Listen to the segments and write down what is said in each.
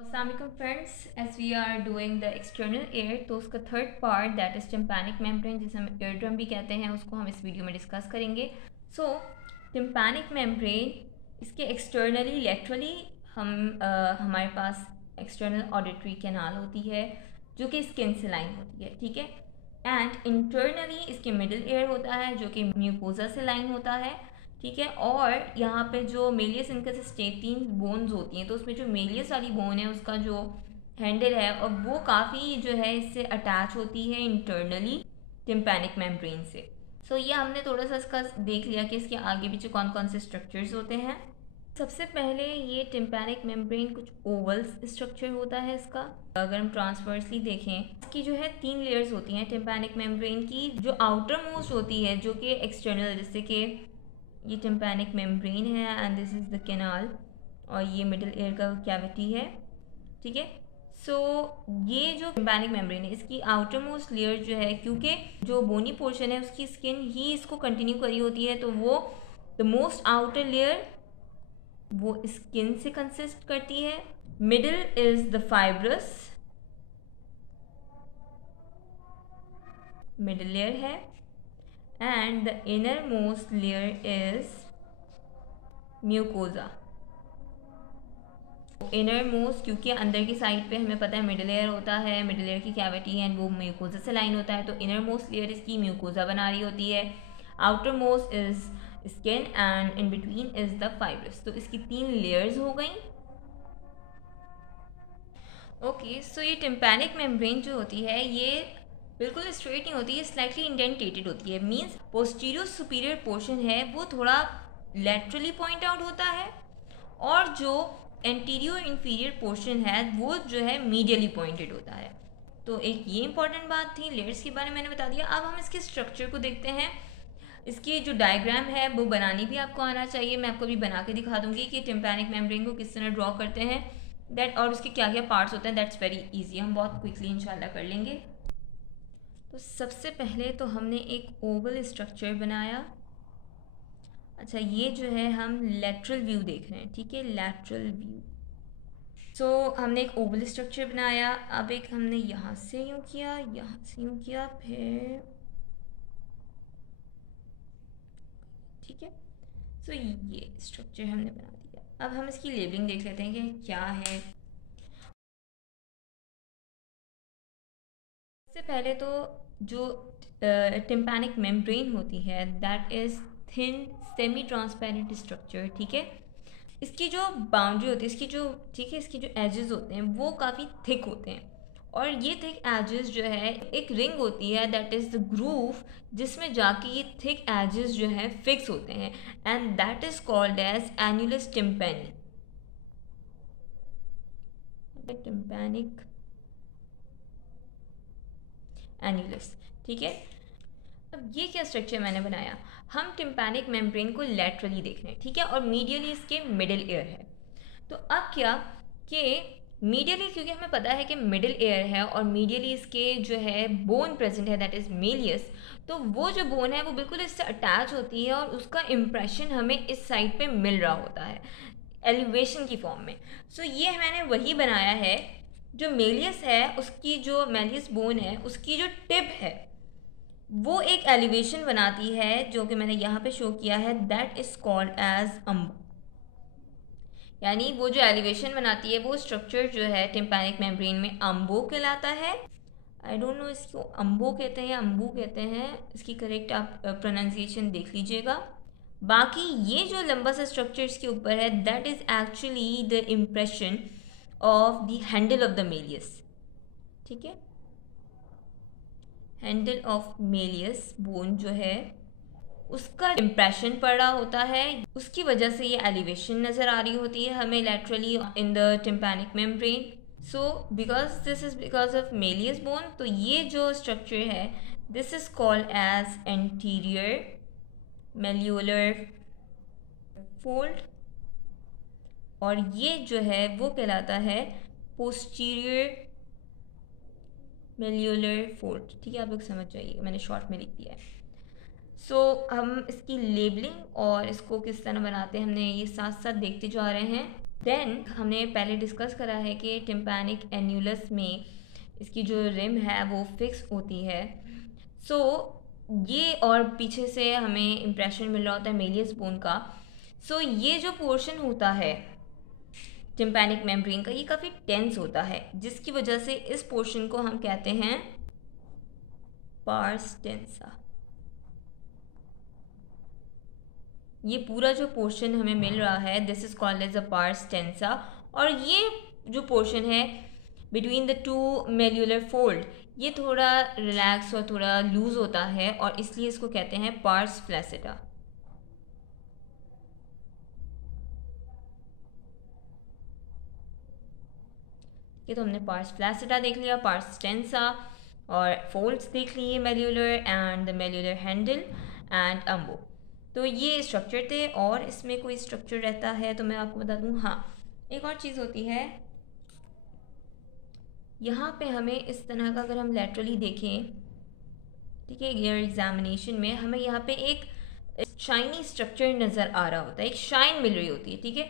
अस्सलाम वालेकुम friends, as we are doing the external ear, तो उसका third part that is tympanic membrane, जिसे हम एयर ड्रम भी कहते हैं, उसको हम इस वीडियो में डिस्कस करेंगे। सो टिम्पैनिक मेम्ब्रेन, इसके एक्सटर्नली लेटरली हमारे पास एक्सटर्नल ऑडिटरी कैनाल होती है जो कि स्किन से लाइन होती है, ठीक है। एंड इंटरनली इसके मिडिल एयर होता है जो कि म्यूकोजा से लाइन होता है, ठीक है। और यहाँ पे जो मेलियस इनकस 3 बोन्स होती हैं, तो उसमें जो मेलियस वाली बोन है उसका जो हैंडल है और वो काफ़ी जो है इससे अटैच होती है इंटरनली टिम्पैनिक मेम्ब्रेन से। सो ये हमने थोड़ा सा इसका देख लिया कि इसके आगे पीछे कौन कौन से स्ट्रक्चर्स होते हैं। सबसे पहले ये टिम्पैनिक मेम्ब्रेन कुछ ओवल स्ट्रक्चर होता है इसका। अगर हम ट्रांसवर्सली देखें, इसकी जो है 3 लेयर्स होती हैं टिम्पैनिक मेम्ब्रेन की। जो आउटर मोस्ट होती है जो कि एक्सटर्नल, जैसे कि ये टिम्पैनिक मेम्ब्रेन है and this is the canal, और ये मिडिल एयर का कैविटी है, ठीक है। सो ये जो टिम्पैनिक मेम्ब्रेन है इसकी आउटर मोस्ट लेयर जो है, क्योंकि जो बोनी पोर्शन है उसकी स्किन ही इसको कंटिन्यू करी होती है, तो वो द मोस्ट आउटर लेयर वो स्किन से कंसिस्ट करती है। Middle is the fibrous middle layer है, and the innermost layer is mucosa. Innermost क्योंकि अंदर की साइड पे हमें पता है मिडिल लेयर होता है, मिडिल लेयर की कैविटी एंड वो म्यूकोजा से लाइन होता है, तो इनर मोस्ट लेयर इसकी म्यूकोजा बना रही होती है। Outer most is skin and in between is the fibrous. तो इसकी 3 लेयर्स हो गई। ओके, सो ये टिम्पैनिक मेम्ब्रेन जो होती है ये बिल्कुल स्ट्रेट नहीं होती है, स्लाइटली इंडेंटेटेड होती है। मीन्स पोस्टीरियर सुपीरियर पोर्शन है वो थोड़ा लेटरली पॉइंट आउट होता है, और जो एंटीरियर इंफीरियर पोर्शन है वो जो है मीडियली पॉइंटेड होता है। तो एक ये इंपॉर्टेंट बात थी, लेयर्स के बारे में मैंने बता दिया। अब हम इसके स्ट्रक्चर को देखते हैं। इसकी जो डायग्राम है वो बनानी भी आपको आना चाहिए। मैं आपको भी बना के दिखा दूंगी कि टिम्पैनिक मेम्ब्रेन को किस तरह ड्रॉ करते हैं दैट, और उसके क्या क्या पार्ट्स होते हैं। दैट्स वेरी इजी, हम बहुत क्विकली इंशाल्लाह कर लेंगे। तो सबसे पहले तो हमने एक ओवल स्ट्रक्चर बनाया। अच्छा, ये जो है हम लेटरल व्यू देख रहे हैं, ठीक है, लेटरल व्यू। सो हमने एक ओवल स्ट्रक्चर बनाया। अब एक हमने यहाँ से यूँ किया, यहाँ से यूँ किया, फिर ठीक है। सो ये स्ट्रक्चर हमने बना दिया। अब हम इसकी लेबलिंग देख लेते हैं कि क्या है। सबसे पहले तो जो टिम्पैनिक मेम्ब्रेन होती है that is thin semi transparent structure, ठीक है। इसकी जो बाउंड्री होती है, इसकी जो, ठीक है, इसके जो एजेस होते हैं वो काफ़ी थिक होते हैं, और ये थिक एजेस जो है एक रिंग होती है दैट इज़ द ग्रूव, जिसमें जाके ये थिक एजेस जो है फिक्स होते हैं, and that is called as annulus tympani, tympanic annulus, ठीक है। अब ये क्या स्ट्रक्चर मैंने बनाया, हम टिम्पैनिक मेम्ब्रेन को लेटरली देख रहे हैं, ठीक है, और मीडियली इसके मिडिल एयर है। तो अब क्या कि मीडियली, क्योंकि हमें पता है कि मिडिल एयर है और मीडियली इसके जो है बोन प्रेजेंट है दैट इज़ मेलियस, तो वो जो बोन है वो बिल्कुल इससे अटैच होती है और उसका इम्प्रेशन हमें इस साइड पे मिल रहा होता है एलिवेशन की फॉर्म में। सो ये मैंने वही बनाया है। जो मेलियस है उसकी जो मेलियस बोन है उसकी जो टिप है वो एक एलिवेशन बनाती है, जो कि मैंने यहाँ पे शो किया है, दैट इज कॉल्ड एज अम्बो। यानी वो जो एलिवेशन बनाती है वो स्ट्रक्चर जो है टिम्पैनिक मेम्ब्रेन में अम्बो कहलाता है। आई डोंट नो इसको अम्बो कहते हैं या अम्बू कहते हैं, इसकी करेक्ट आप प्रोनाउंसिएशन देख लीजिएगा। बाकी ये जो लंबा सा स्ट्रक्चर इसके ऊपर है that is actually the impression of the handle of the malleus, ठीक है। हैंडल ऑफ मेलियस बोन जो है उसका इम्प्रेशन पड़ रहा होता है, उसकी वजह से ये एलिवेशन नज़र आ रही होती है हमें laterally in the tympanic membrane. So because this is because of malleus bone, तो ये जो स्ट्रक्चर है this is called as anterior malleolar fold, और ये जो है वो कहलाता है पोस्टीरियर मेल्यूलर फोल्ड, ठीक है। आप लोग समझ जाइए, मैंने शॉर्ट में लिख दिया है। सो हम इसकी लेबलिंग और इसको किस तरह बनाते हैं हमने ये साथ साथ देखते जा रहे हैं। देन हमने पहले डिस्कस करा है कि टिम्पैनिक एन्यूलस में इसकी जो रिम है वो फिक्स होती है। सो ये और पीछे से हमें इम्प्रेशन मिल रहा होता है मेलियस बोन का। सो ये जो पोर्शन होता है टिम्पैनिक मेम्ब्रेन का, ये काफ़ी टेंस होता है, जिसकी वजह से इस पोर्शन को हम कहते हैं पार्स टेंसा। ये पूरा जो पोर्शन हमें मिल रहा है this is called as a pars tensa. और ये जो पोर्शन है between the two malleolar fold, ये थोड़ा रिलैक्स और थोड़ा लूज होता है और इसलिए इसको कहते हैं पार्स फ्लैसिटा। ये तो हमने पार्स फ्लैसिटा देख लिया, पार्स टेंसा और फोल्ड्स देख लिए, मेल्यूलर एंड द मेल्यूलर हैंडल एंड अम्बो। तो ये स्ट्रक्चर थे। और इसमें कोई स्ट्रक्चर रहता है तो मैं आपको बता दूं। हाँ, एक और चीज़ होती है, यहाँ पे हमें इस तरह का अगर हम लेटरली देखें, ठीक है, ईयर एग्जामिनेशन में हमें यहाँ पे एक शाइनी स्ट्रक्चर नज़र आ रहा होता है, एक शाइन मिल रही होती है, ठीक है।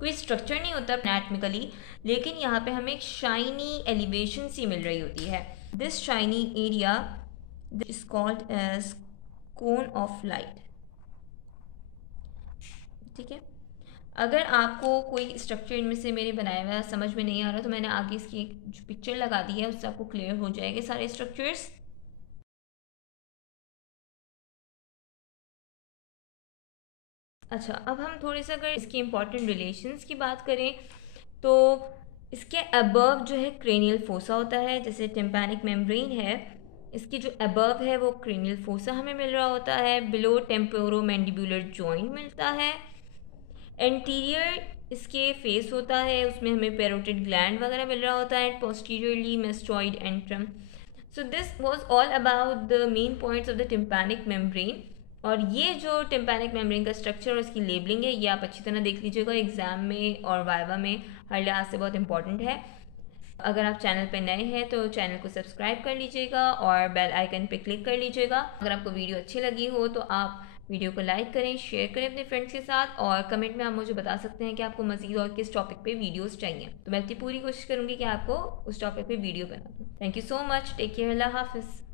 कोई स्ट्रक्चर नहीं होता एनाटॉमिकली, लेकिन यहाँ पे हमें एक शाइनी एलिवेशन सी मिल रही होती है। This shiny area is called as cone of light, ठीक है। अगर आपको कोई स्ट्रक्चर इनमें से मेरे बनाया हुआ समझ में नहीं आ रहा तो मैंने आगे इसकी एक जो पिक्चर लगा दी है उससे आपको क्लियर हो जाएंगे सारे स्ट्रक्चर्स। अच्छा, अब हम थोड़ी सा अगर इसकी इंपॉर्टेंट रिलेशंस की बात करें तो इसके अबव जो है क्रेनियल फोसा होता है। जैसे टिम्पैनिक मेम्ब्रेन है, इसकी जो अबव है वो क्रेनियल फोसा हमें मिल रहा होता है। बिलो टेम्पोरो मैंडिबुलर जॉइंट मिलता है। एंटीरियर इसके फेस होता है, उसमें हमें पैरोटिड ग्लैंड वगैरह मिल रहा होता है। Posteriorly mastoid antrum. So this was all about the main points of the tympanic membrane. और ये जो टिम्पैनिक मेम्ब्रेन का स्ट्रक्चर और इसकी लेबलिंग है ये आप अच्छी तरह देख लीजिएगा, एग्जाम में और वाइवा में हर लिहाज से बहुत इंपॉर्टेंट है। अगर आप चैनल पर नए हैं तो चैनल को सब्सक्राइब कर लीजिएगा और बेल आइकन पे क्लिक कर लीजिएगा। अगर आपको वीडियो अच्छी लगी हो तो आप वीडियो को लाइक करें, शेयर करें अपने फ्रेंड्स के साथ, और कमेंट में आप मुझे बता सकते हैं कि आपको मज़ीद और किस टॉपिक पे वीडियोस चाहिए। तो मैं अपनी पूरी कोशिश करूँगी कि आपको उस टॉपिक पे वीडियो बना दूँ। Thank you so much, take care, अल्लाह हाफिज़।